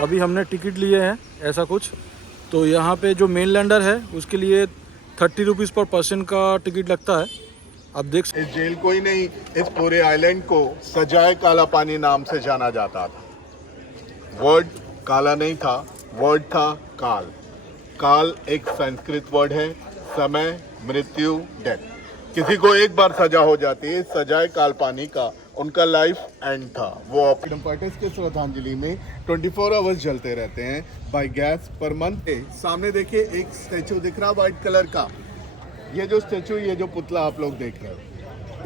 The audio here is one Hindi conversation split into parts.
अभी हमने टिकट लिए हैं ऐसा कुछ। तो यहाँ पे जो मेन लैंडर है उसके लिए 30 रुपीज़ पर पर्सन का टिकट लगता है। आप देख इस जेल को ही नहीं, इस पूरे आइलैंड को सजाए काला पानी नाम से जाना जाता था। वर्ड काला नहीं था, वर्ड था काल। काल एक संस्कृत वर्ड है, समय, मृत्यु, डेथ। किसी को एक बार सजा हो जाती है, सजाए काल पानी का उनका लाइफ एंड था। वो फ्रीडम फाइटर्स के श्रद्धांजलि में 24 आवर्स जलते रहते हैं बाय गैस पर मंथ। सामने देखिए एक स्टैचू दिख रहा व्हाइट कलर का। ये जो स्टैचू, ये जो पुतला आप लोग देख रहे हो,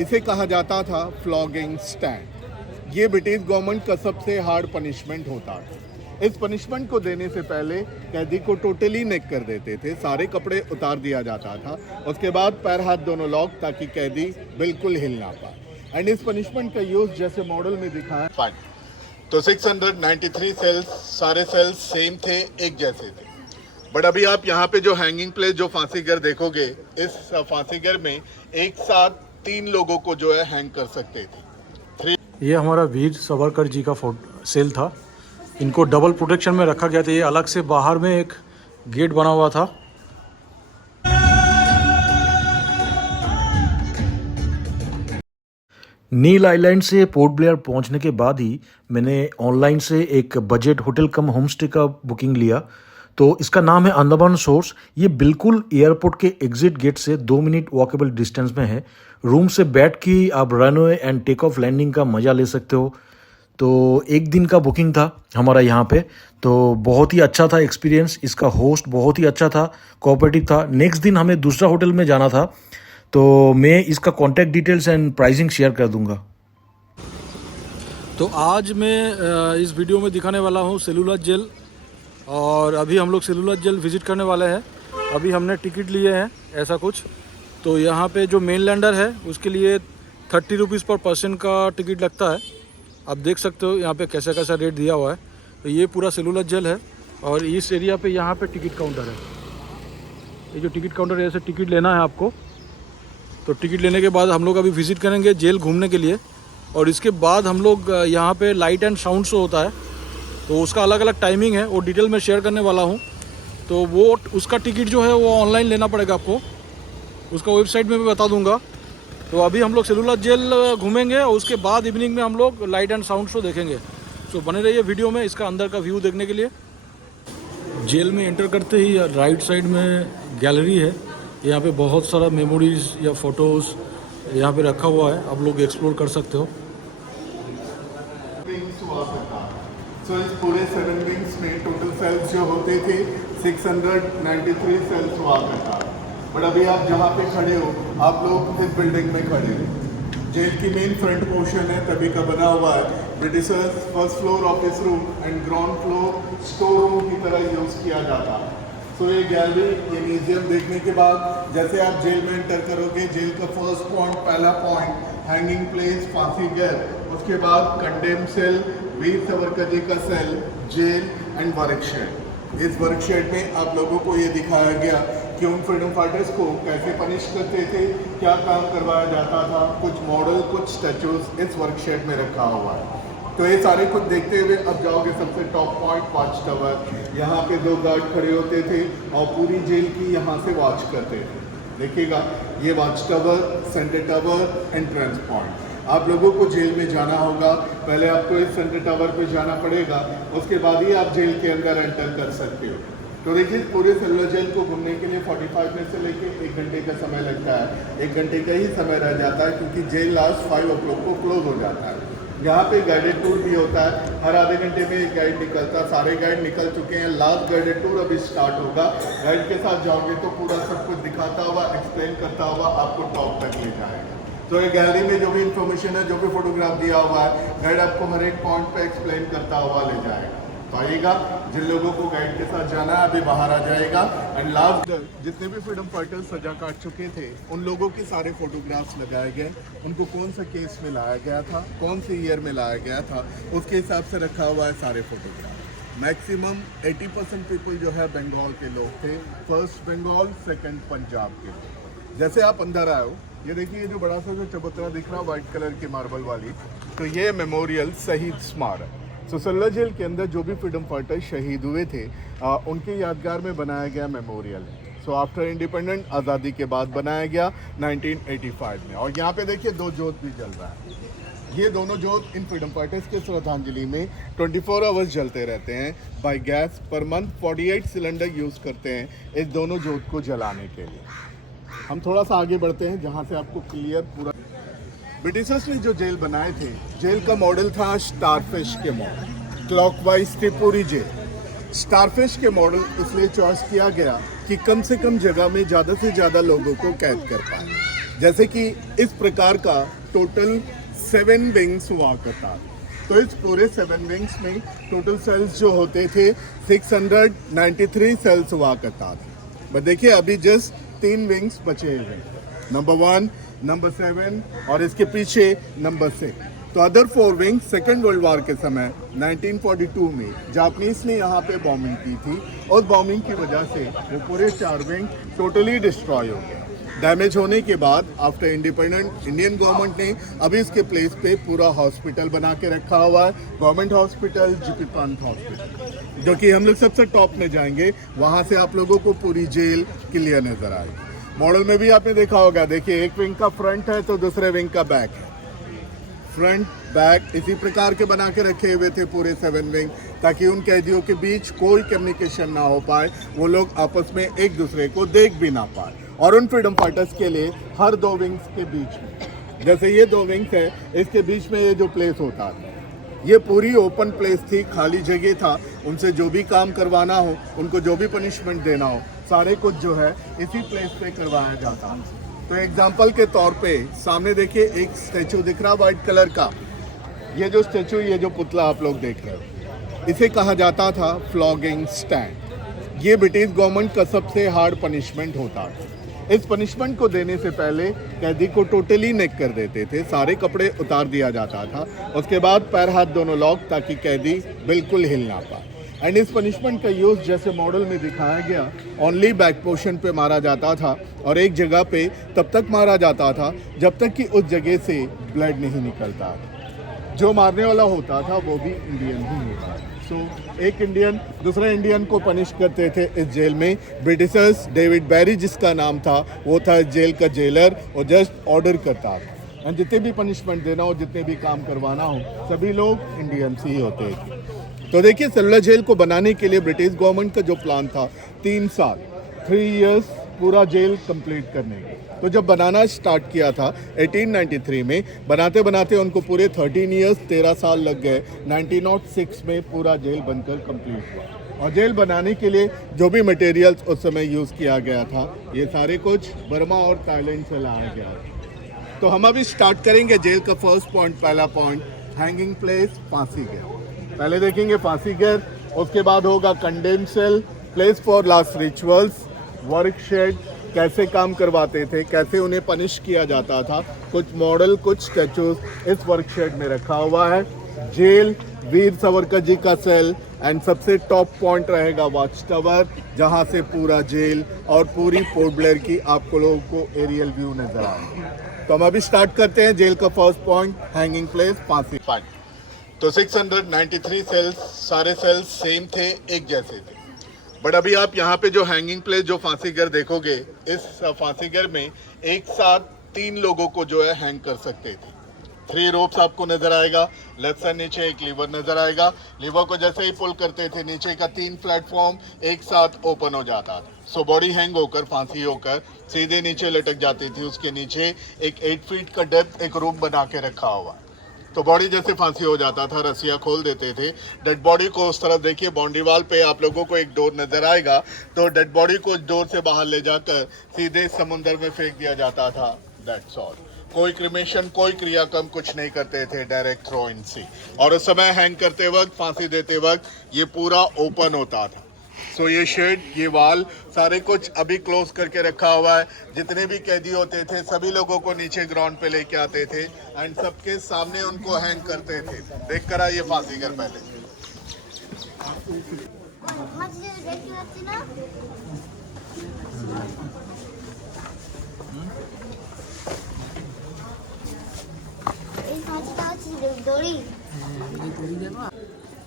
इसे कहा जाता था फ्लॉगिंग स्टैंड। ये ब्रिटिश गवर्नमेंट का सबसे हार्ड पनिशमेंट होता था। इस पनिशमेंट को देने से पहले कैदी को टोटली नेक कर देते थे, सारे कपड़े उतार दिया जाता था। उसके बाद पैर हाथ दोनों लॉक, ताकि कैदी बिल्कुल हिल ना पाए। एंड इस पनिशमेंट का यूज जैसे मॉडल में दिखा है। तो 693 सेल्स, सारे सेल्स सेम थे, एक जैसे थे। बट अभी आप यहाँ पे जो हैंगिंग प्लेस, जो फांसी घर देखोगे, इस फांसी घर में एक साथ 3 लोगों को जो है हैंग कर सकते थे। ये हमारा वीर सावरकर जी का सेल था। इनको डबल प्रोटेक्शन में रखा गया था। ये अलग से बाहर में एक गेट बना हुआ था। नील आइलैंड से पोर्ट ब्लेयर पहुंचने के बाद ही मैंने ऑनलाइन से एक बजट होटल कम होमस्टे का बुकिंग लिया। तो इसका नाम है अंडमान शोर्स। ये बिल्कुल एयरपोर्ट के एग्जिट गेट से 2 मिनट वॉकेबल डिस्टेंस में है। रूम से बैठ के आप runway and take off landing का मज़ा ले सकते हो। तो एक दिन का बुकिंग था हमारा यहाँ पे, तो बहुत ही अच्छा था एक्सपीरियंस। इसका होस्ट बहुत ही अच्छा था, कोऑपरेटिव था। नेक्स्ट दिन हमें दूसरा होटल में जाना था, तो मैं इसका contact details and pricing share कर दूंगा। तो आज मैं इस वीडियो में दिखाने वाला हूँ सेलुलर जेल, और अभी हम लोग सेलुलर जेल विज़िट करने वाले हैं। अभी हमने टिकट लिए हैं ऐसा कुछ। तो यहाँ पे जो मेन लैंडर है उसके लिए 30 रुपीज़ पर पर्सन का टिकट लगता है। आप देख सकते हो यहाँ पे कैसा कैसा रेट दिया हुआ है। तो ये पूरा सेलुलर जेल है, और इस एरिया पे यहाँ पे टिकट काउंटर है। ये जो टिकट काउंटर है, ऐसे टिकट लेना है आपको। तो टिकट लेने के बाद हम लोग अभी विज़िट करेंगे जेल घूमने के लिए, और इसके बाद हम लोग यहाँ पे लाइट एंड साउंड शो होता है। तो उसका अलग अलग टाइमिंग है, वो डिटेल में शेयर करने वाला हूँ। तो वो उसका टिकट जो है वो ऑनलाइन लेना पड़ेगा आपको, उसका वेबसाइट में भी बता दूँगा। तो अभी हम लोग सेलुलर जेल घूमेंगे, और उसके बाद इवनिंग में हम लोग लाइट एंड साउंड शो देखेंगे। तो बने रहिए वीडियो में इसका अंदर का व्यू देखने के लिए। जेल में एंटर करते ही राइट साइड में गैलरी है। यहाँ पे बहुत सारा मेमोरीज या फोटोज़ यहाँ पे रखा हुआ है, आप लोग एक्सप्लोर कर सकते हो। तो इस पूरे 7 विंग्स में टोटल सेल्स जो होते थे 693 सेल्स हुआ करता। बट अभी आप जहाँ पे खड़े हो, आप लोग इस बिल्डिंग में खड़े हो। जेल की मेन फ्रंट पोर्शन है, तभी का बना हुआ है। Britishers first floor office room and ground floor store room की तरह यूज़ किया जाता है। तो ये गैलरी, ये म्यूजियम देखने के बाद जैसे आप जेल में एंटर करोगे, जेल का फर्स्ट पॉइंट, पहला पॉइंट हैंगिंग प्लेस, फांसी घर। उसके बाद कंडेम सेल, वीर सावरकर जी का सेल, जेल एंड वर्कशेड। इस वर्कशेड में आप लोगों को ये दिखाया गया कि उन फ्रीडम फाइटर्स को कैसे पनिश करते थे, क्या काम करवाया जाता था। कुछ मॉडल, कुछ स्टैचूज इस वर्कशेड में रखा हुआ है। तो ये सारे कुछ देखते हुए अब जाओगे सबसे टॉप पॉइंट, वॉच टावर। यहाँ पे 2 गार्ड खड़े होते थे और पूरी जेल की यहाँ से वॉच करते थे। देखिएगा, ये watch tower, centre tower, entrance point. आप लोगों को जेल में जाना होगा, पहले आपको इस सेंटर टावर पे जाना पड़ेगा, उसके बाद ही आप जेल के अंदर एंटर कर सकते हो। तो देखिए, पूरे सेलुलर जेल को घूमने के लिए 45 मिनट से लेकर 1 घंटे का समय लगता है। 1 घंटे का ही समय रह जाता है, क्योंकि जेल लास्ट 5 o'clock को क्लोज हो जाता है। यहाँ पे गाइडेड टूर भी होता है, हर आधे घंटे में एक गाइड निकलता है। सारे गाइड निकल चुके हैं, लास्ट गाइडेड टूर अभी स्टार्ट होगा। गाइड के साथ जाओगे तो पूरा सब कुछ दिखाता हुआ, एक्सप्लेन करता हुआ आपको टॉप तक ले जाएगा। तो ये गैलरी में जो भी इंफॉर्मेशन है, जो भी फोटोग्राफ दिया हुआ है, गाइड आपको हर एक पॉइंट पे एक्सप्लेन करता हुआ ले जाएगा। तो आइएगा, जिन लोगों को गाइड के साथ जाना है अभी बाहर आ जाएगा। एंड लास्ट जितने भी फ्रीडम फाइटर्स सजा काट चुके थे, उन लोगों के सारे फोटोग्राफ्स लगाए गए। उनको कौन सा केस में लाया गया था, कौन से ईयर में लाया गया था, उसके हिसाब से रखा हुआ है सारे फोटोग्राफ। मैक्सिमम 80% पीपल जो है बंगाल के लोग थे। फर्स्ट बंगाल, सेकंड पंजाब के लोग। जैसे आप अंदर आए हो, ये देखिए, ये जो बड़ा सा जो चबूतरा दिख रहा है व्हाइट कलर की मार्बल वाली, तो ये मेमोरियल शहीद स्मारक। सो सेलुलर जेल के अंदर जो भी फ्रीडम फाइटर्स शहीद हुए थे उनके यादगार में बनाया गया मेमोरियल। सो आफ्टर इंडिपेंडेंट आज़ादी के बाद बनाया गया 1985 में। और यहाँ पे देखिए 2 जोत भी जल रहा है। ये दोनों जोत इन फ्रीडम फाइटर्स के श्रद्धांजलि में 24 आवर्स जलते रहते हैं by gas. Per month 48 cylinder use करते हैं इस दोनों जोत को जलाने के लिए। हम थोड़ा सा आगे बढ़ते हैं जहाँ से आपको क्लियर पूरा। ब्रिटिशर्स ने जो जेल बनाए थे, जेल का मॉडल था स्टारफिश के मॉडल। क्लॉकवाइज थी पूरी जेल। स्टारफिश के मॉडल इसलिए चॉइस किया गया कि कम से कम जगह में ज़्यादा से ज़्यादा लोगों को कैद कर पाए। जैसे कि इस प्रकार का टोटल 7 विंग्स हुआ करता। तो इस पूरे 7 विंग्स में टोटल सेल्स जो होते थे 693 सेल्स हुआ करता था। बट देखिए अभी जस्ट 3 विंग्स बचे हुए, नंबर 1, नंबर 7 और इसके पीछे नंबर 6। तो other 4 wing second world war के समय 1942 में जापानीज ने यहाँ पे बॉम्बिंग की थी। उस बॉम्बिंग की वजह से वो पूरे 4 विंग टोटली डिस्ट्रॉय हो गए। डैमेज होने के बाद आफ्टर इंडिपेंडेंट इंडियन गवर्नमेंट ने अभी इसके प्लेस पे पूरा हॉस्पिटल बना के रखा हुआ है, government hospital, GP Pant hospital, जो कि हम लोग सबसे टॉप में जाएंगे। वहाँ से आप लोगों को पूरी जेल क्लियर नजर आएगी। मॉडल में भी आपने देखा होगा, देखिए एक विंग का फ्रंट है तो दूसरे विंग का बैक है। फ्रंट बैक इसी प्रकार के बना के रखे हुए थे पूरे 7 विंग, ताकि उन कैदियों के बीच कोई कम्युनिकेशन ना हो पाए, वो लोग आपस में एक दूसरे को देख भी ना पाए। और उन फ्रीडम फाइटर्स के लिए हर 2 विंग्स के बीच में, जैसे ये 2 विंग्स है, इसके बीच में ये जो प्लेस होता है, ये पूरी ओपन प्लेस थी, खाली जगह था। उनसे जो भी काम करवाना हो, उनको जो भी पनिशमेंट देना हो, सारे कुछ जो है इसी प्लेस पे करवाया जाता। तो एग्जाम्पल के तौर पे सामने देखिए एक स्टैचू दिख रहा व्हाइट कलर का। ये जो स्टैचू, ये जो पुतला आप लोग देख रहे हो, इसे कहा जाता था फ्लॉगिंग स्टैंड। ये ब्रिटिश गवर्नमेंट का सबसे हार्ड पनिशमेंट होता था। इस पनिशमेंट को देने से पहले कैदी को टोटली नेक कर देते थे, सारे कपड़े उतार दिया जाता था। उसके बाद पैर हाथ दोनों लॉक, ताकि कैदी बिल्कुल हिल ना पाए। एंड इस पनिशमेंट का यूज़ जैसे मॉडल में दिखाया गया, ओनली बैक पोर्शन पे मारा जाता था और एक जगह पे तब तक मारा जाता था जब तक कि उस जगह से ब्लड नहीं निकलता था। जो मारने वाला होता था वो भी इंडियन ही होता था। सो एक इंडियन दूसरे इंडियन को पनिश करते थे इस जेल में। ब्रिटिशर्स, डेविड बैरी जिसका नाम था, वो था इस जेल का जेलर और जस्ट ऑर्डर करता था। एंड जितने भी पनिशमेंट देना हो, जितने भी काम करवाना हो, सभी लोग इंडियंस ही होते थे। तो देखिए सेलुलर जेल को बनाने के लिए ब्रिटिश गवर्नमेंट का जो प्लान था 3 साल, 3 इयर्स पूरा जेल कंप्लीट करने के। तो जब बनाना स्टार्ट किया था 1893 में, बनाते बनाते उनको पूरे 13 इयर्स 13 साल लग गए। 1906 में पूरा जेल बनकर कंप्लीट हुआ। और जेल बनाने के लिए जो भी मटेरियल्स उस समय यूज़ किया गया था, ये सारे कुछ बर्मा और थाईलैंड से लाया गया। तो हम अभी स्टार्ट करेंगे जेल का फर्स्ट पॉइंट। पहला पॉइंट हैंगिंग प्लेस, फांसी घर। पहले देखेंगे फांसी घर, उसके बाद होगा condemn cell, place for last rituals, work shed, कैसे काम करवाते थे, कैसे उन्हें पनिश किया जाता था। कुछ मॉडल, कुछ स्टैचूज इस वर्क शेड में रखा हुआ है। जेल, वीर सावरकर जी का सेल एंड सबसे टॉप पॉइंट रहेगा वॉच टावर, जहां से पूरा जेल और पूरी पोर्ट ब्लेयर की आपको लोगों को एरियल व्यू नजर आएगा। तो हम अभी स्टार्ट करते हैं जेल का फर्स्ट पॉइंट, हैंगिंग प्लेस, फांसी पॉइंट। तो 693 सेल्स, सारे सेल्स सेम थे, एक जैसे थे। बट अभी आप यहाँ पे जो हैंगिंग प्लेस, जो फांसी घर देखोगे, इस फांसी घर में एक साथ 3 लोगों को जो है हैंग कर सकते थे। 3 रोप्स आपको नजर आएगा, लेफ्ट साइड नीचे एक लीवर नजर आएगा। लीवर को जैसे ही पुल करते थे, नीचे का 3 प्लेटफॉर्म एक साथ ओपन हो जाता था। सो बॉडी हैंग होकर, फांसी होकर सीधे नीचे लटक जाती थी। उसके नीचे एक 8 फीट का डेप्थ एक रूम बना के रखा हुआ। तो बॉडी जैसे फांसी हो जाता था, रस्सियाँ खोल देते थे। डेड बॉडी को उस तरफ देखिए, बाउंड्री वॉल पे आप लोगों को एक डोर नजर आएगा। तो डेड बॉडी को डोर से बाहर ले जाकर सीधे समुंदर में फेंक दिया जाता था। That's all. कोई क्रिमेशन, कोई क्रियाक्रम कुछ नहीं करते थे, डायरेक्ट थ्रो इन सी। और उस समय हैंग करते वक्त, फांसी देते वक्त ये पूरा ओपन होता था। सो ये शेड, ये वाल, सारे कुछ अभी क्लोज करके रखा हुआ है। जितने भी कैदी होते थे सभी लोगों को नीचे ग्राउंड पे लेके आते थे एंड सबके सामने उनको हैंग करते थे। देख कर आइए फांसी घर पहले।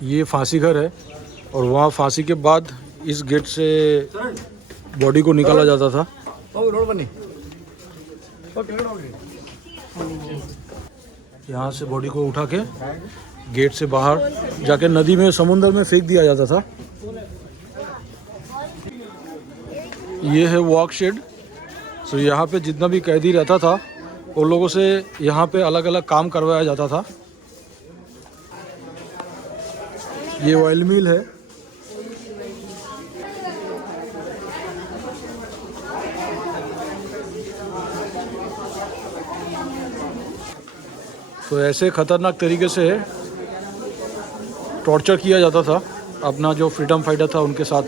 ये फांसी घर है और वहाँ फांसी के बाद इस गेट से बॉडी को निकाला जाता था। यहाँ से बॉडी को उठा के गेट से बाहर जाके नदी में समुद्र में फेंक दिया जाता था। ये है वॉक शेड। सो यहाँ पे जितना भी कैदी रहता था उन लोगों से यहाँ पे अलग अलग काम करवाया जाता था। ये ऑयल मिल है। तो ऐसे खतरनाक तरीके से टॉर्चर किया जाता था अपना जो फ्रीडम फाइटर था उनके साथ।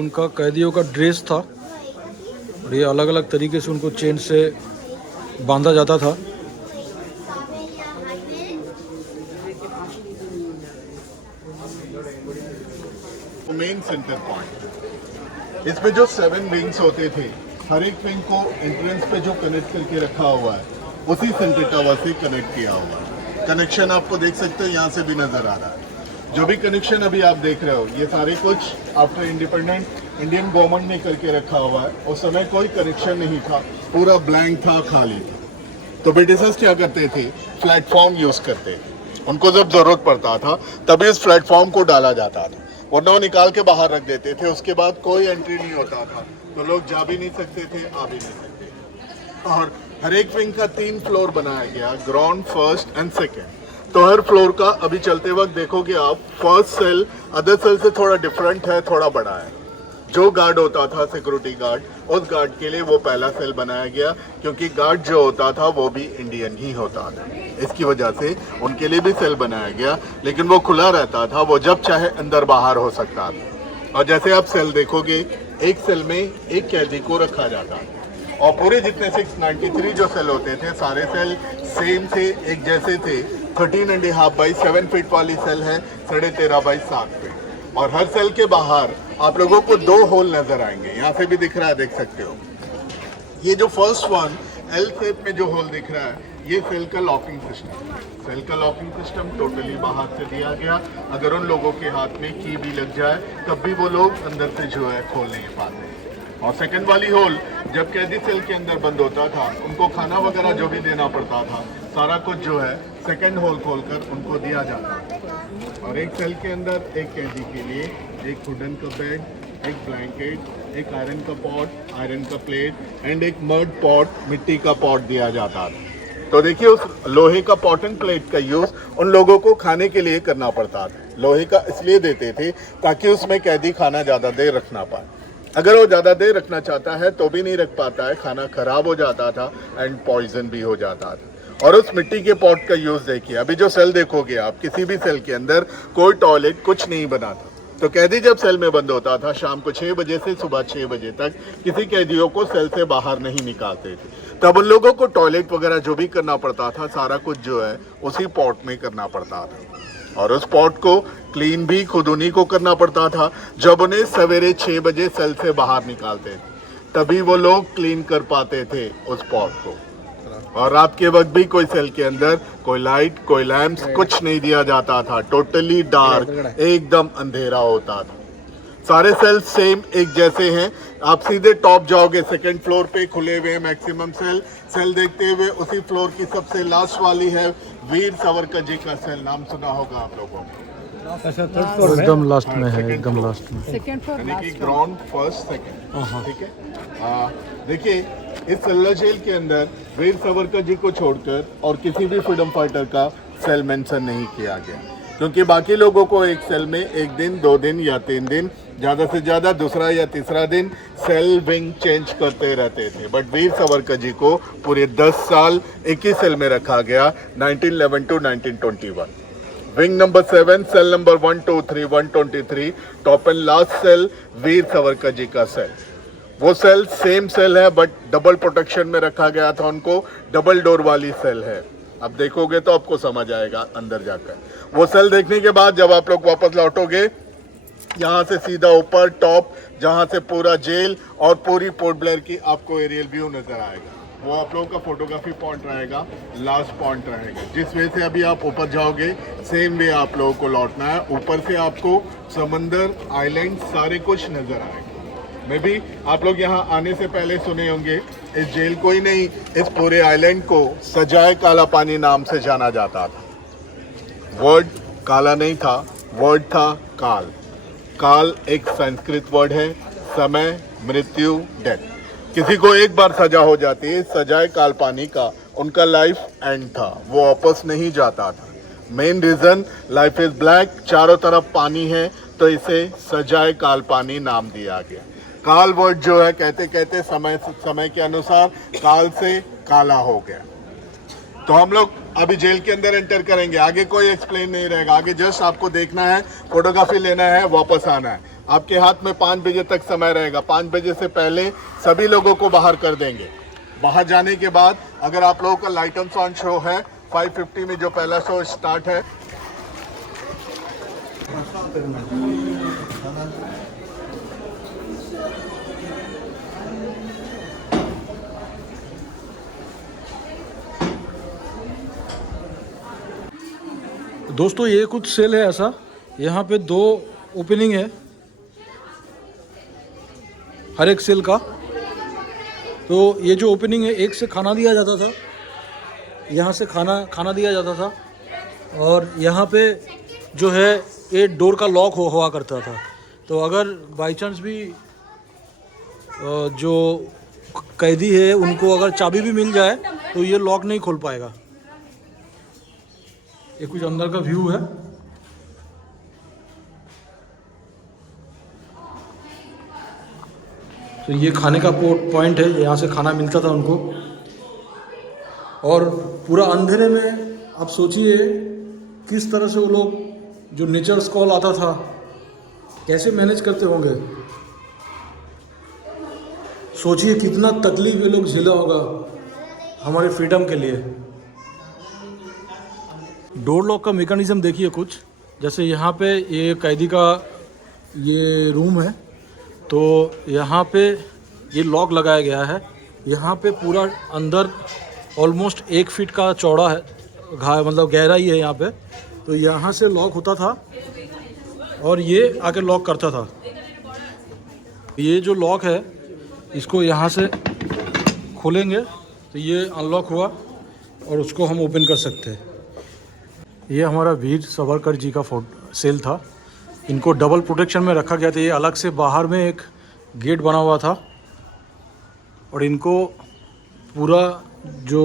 उनका कैदियों का ड्रेस था और ये अलग अलग तरीके से उनको चेन से बांधा जाता था। मेन सेंटर पॉइंट, इसमें जो 7 विंग्स होते थे, हर एक विंग को एंट्रेंस पे जो कनेक्ट करके रखा हुआ है उसी सेंटर टावर से कनेक्ट किया हुआ है। कनेक्शन आपको देख सकते हो यहाँ से भी नजर आ रहा है। जो भी कनेक्शन अभी आप देख रहे हो ये सारे कुछ आफ्टर इंडिपेंडेंट इंडियन गवर्नमेंट ने करके रखा हुआ है। उस समय कोई कनेक्शन नहीं था, पूरा ब्लैंक था, खाली था। तो ब्रिटिशर्स क्या करते थे, प्लेटफॉर्म यूज करते थे। उनको जब जरूरत पड़ता था तभी इस प्लेटफॉर्म को डाला जाता था, वरना वो निकाल के बाहर रख देते थे। उसके बाद कोई एंट्री नहीं होता था, तो लोग जा भी नहीं सकते थे, आ भी नहीं सकते थे। और हर एक विंग का 3 फ्लोर बनाया गया, ग्राउंड, फर्स्ट एंड सेकेंड। तो हर फ्लोर का अभी चलते वक्त देखोगे आप, फर्स्ट सेल अदर सेल से थोड़ा डिफरेंट है, थोड़ा बड़ा है। जो गार्ड होता था सिक्योरिटी गार्ड, उस गार्ड के लिए वो पहला सेल बनाया गया, क्योंकि गार्ड जो होता था वो भी इंडियन ही होता था। इसकी वजह से उनके लिए भी सेल बनाया गया, लेकिन वो खुला रहता था, वो जब चाहे अंदर बाहर हो सकता था। और जैसे आप सेल देखोगे, एक सेल में एक कैदी को रखा जाता है और पूरे जितने 693 जो सेल होते थे सारे सेल सेम थे, एक जैसे थे। 13.5 बाई 7 फीट वाली सेल है, 13.5 बाई 7 फीट। और हर सेल के बाहर आप लोगों को 2 होल नजर आएंगे, यहाँ से भी दिख रहा है, देख सकते हो। ये जो फर्स्ट वन एल शेप में जो होल दिख रहा है, ये सेल का लॉकिंग सिस्टम। सेल का लॉकिंग सिस्टम टोटली बाहर से दिया गया। अगर उन लोगों के हाथ में की भी लग जाए तब भी वो लोग अंदर से जो है खोल नहीं पाते। और सेकंड वाली होल, जब कैदी सेल के अंदर बंद होता था, उनको खाना वगैरह जो भी देना पड़ता था, सारा कुछ जो है सेकंड होल खोलकर उनको दिया जाता था। और एक सेल के अंदर एक कैदी के लिए एक वुडन का बेड, एक ब्लैंकेट, एक आयरन का पॉट, आयरन का प्लेट एंड एक मड पॉट, मिट्टी का पॉट दिया जाता था। तो देखिए, उस लोहे का पॉट एंड प्लेट का यूज उन लोगों को खाने के लिए करना पड़ता था। लोहे का इसलिए देते थे ताकि उसमें कैदी खाना ज़्यादा देर रख ना पाए। अगर वो ज़्यादा देर रखना चाहता है तो भी नहीं रख पाता है, खाना खराब हो जाता था एंड पॉइजन भी हो जाता था। और उस मिट्टी के पॉट का यूज़ देखिए, अभी जो सेल देखोगे आप, किसी भी सेल के अंदर कोई टॉयलेट कुछ नहीं बना था। तो कैदी जब सेल में बंद होता था, शाम को 6 बजे से सुबह 6 बजे तक किसी कैदियों को सेल से बाहर नहीं निकालते थे। तब उन लोगों को टॉयलेट वगैरह जो भी करना पड़ता था, सारा कुछ जो है उसी पॉट में करना पड़ता था। और उस पॉट को क्लीन भी खुद उन्हीं को करना पड़ता था। जब उन्हें सवेरे 6 बजे सेल से बाहर निकालते थे तभी वो लोग क्लीन कर पाते थे उस पॉट को। और रात के वक्त भी कोई सेल के अंदर कोई लाइट, कोई लैंप्स, कुछ नहीं दिया जाता था। टोटली डार्क, एकदम अंधेरा होता था। सारे सेल सेम एक जैसे हैं। आप सीधे टॉप जाओगे, सेकंड फ्लोर पे खुले हुए मैक्सिमम सेल देखते हुए उसी फ्लोर की सबसे लास्ट वाली है वीर सावरकर जी का सेल। नाम सुना होगा आप लोगों को। एकदम लास्ट में है, एकदम लास्ट में, सेकंड फ्लोर, यानी कि ग्राउंड, फर्स्ट, सेकंड। ठीक है, देखिए इस सेल्युलर जेल के अंदर वीर सावरकर जी को छोड़कर और किसी भी फ्रीडम फाइटर का सेल मेंशन नहीं किया गया, क्योंकि बाकी लोगों को एक सेल में 1 दिन, 2 दिन या 3 दिन, ज़्यादा से ज़्यादा दूसरा या तीसरा दिन सेल विंग चेंज करते रहते थे। बट वीर सावरकर जी को पूरे 10 साल एक ही सेल में रखा गया, 1911 to 1921। Wing number 7, cell number 1, 2, 3, 123, top and last cell Veer Savarkar ji का सेल। वो सेल सेम सेल है बट डबल प्रोटेक्शन में रखा गया था उनको, डबल डोर वाली सेल है। अब देखोगे तो आपको समझ आएगा अंदर जाकर। वो सेल देखने के बाद जब आप लोग वापस लौटोगे यहाँ से सीधा ऊपर टॉप, जहाँ से पूरा जेल और पूरी पोर्ट ब्लेयर की आपको एरियल व्यू नजर आएगा। वो आप लोगों का फोटोग्राफी पॉइंट रहेगा, लास्ट पॉइंट रहेगा। जिस वे से अभी आप ऊपर जाओगे सेम वे आप लोगों को लौटना है। ऊपर से आपको समंदर, आइलैंड सारे कुछ नजर आएगा। मे भी आप लोग यहाँ आने से पहले सुने होंगे इस जेल को ही नहीं, इस पूरे आइलैंड को सजाए काला पानी नाम से जाना जाता था। वर्ड काला नहीं था, वर्ड था काल। काल एक संस्कृत वर्ड है, समय, मृत्यु, डेथ। किसी को एक बार सजा हो जाती है, सजाए काल पानी का उनका लाइफ एंड था, वो वापस नहीं जाता था। Main reason life is black, चारों तरफ पानी है, तो इसे सजाए काल पानी नाम दिया गया। काल वर्ड जो है कहते कहते समय के अनुसार काल से काला हो गया। तो हम लोग अभी जेल के अंदर एंटर करेंगे, आगे कोई एक्सप्लेन नहीं रहेगा। आगे जस्ट आपको देखना है, फोटोग्राफी लेना है, वापस आना है। आपके हाथ में 5 बजे तक समय रहेगा। 5 बजे से पहले सभी लोगों को बाहर कर देंगे। बाहर जाने के बाद अगर आप लोगों का लाइट ऑन साउंड शो है 5:50 में जो पहला शो स्टार्ट है, दोस्तों ये कुछ सेल है ऐसा, यहाँ पे 2 ओपनिंग है हर एक सेल का। तो ये जो ओपनिंग है, एक से खाना दिया जाता था, यहाँ से खाना दिया जाता था। और यहाँ पे जो है ये डोर का लॉक हुआ करता था। तो अगर बाई चांस भी जो कैदी है उनको अगर चाबी भी मिल जाए तो ये लॉक नहीं खोल पाएगा। ये कुछ अंदर का व्यू है। तो ये खाने का पॉइंट है, यहाँ से खाना मिलता था उनको। और पूरा अंधेरे में आप सोचिए किस तरह से वो लोग, जो नेचर्स कॉल आता था, कैसे मैनेज करते होंगे। सोचिए कितना तकलीफ ये लोग झेला होगा हमारे फ्रीडम के लिए। डोर लॉक का मेकनिज़म देखिए कुछ, जैसे यहाँ पे ये कैदी का ये रूम है, तो यहाँ पे ये लॉक लगाया गया है। यहाँ पे पूरा अंदर ऑलमोस्ट 1 फीट का चौड़ा है, मतलब गहराई है यहाँ पे। तो यहाँ से लॉक होता था और ये आके लॉक करता था। ये जो लॉक है इसको यहाँ से खोलेंगे तो ये अनलॉक हुआ और उसको हम ओपन कर सकते हैं। ये हमारा वीर सावरकर जी का सेल था। इनको डबल प्रोटेक्शन में रखा गया था। ये अलग से बाहर में एक गेट बना हुआ था और इनको पूरा जो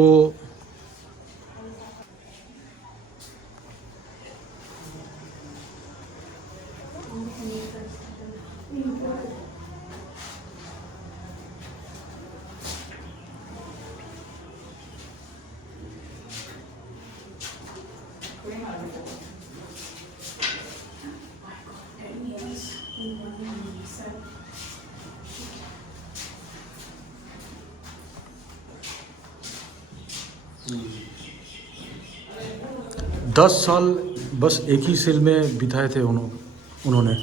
दस साल बस एक ही सेल में बिताए थे उन्होंने।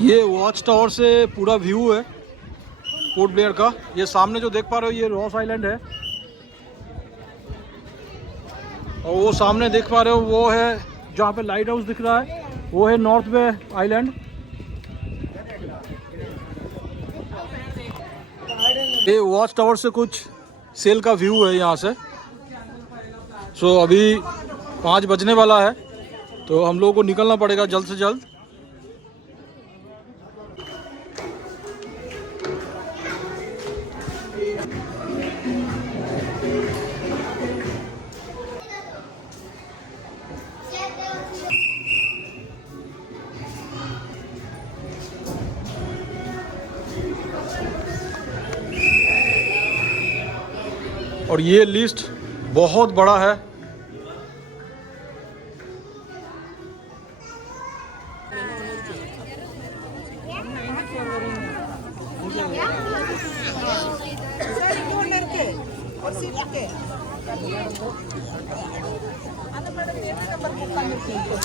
ये वॉच टावर से पूरा व्यू है पोर्ट ब्लेयर का। ये सामने जो देख पा रहे हो ये रॉस आइलैंड है और वो सामने देख पा रहे हो वो है जहाँ पे लाइट हाउस दिख रहा है, वो है नॉर्थ बे आइलैंड। ये वॉच टावर से कुछ सेल का व्यू है यहाँ से। सो अभी 5 बजने वाला है तो हम लोगों को निकलना पड़ेगा जल्द से जल्द। और ये लिस्ट बहुत बड़ा है। आता मॅडम येते नंबर बुक सांगितलं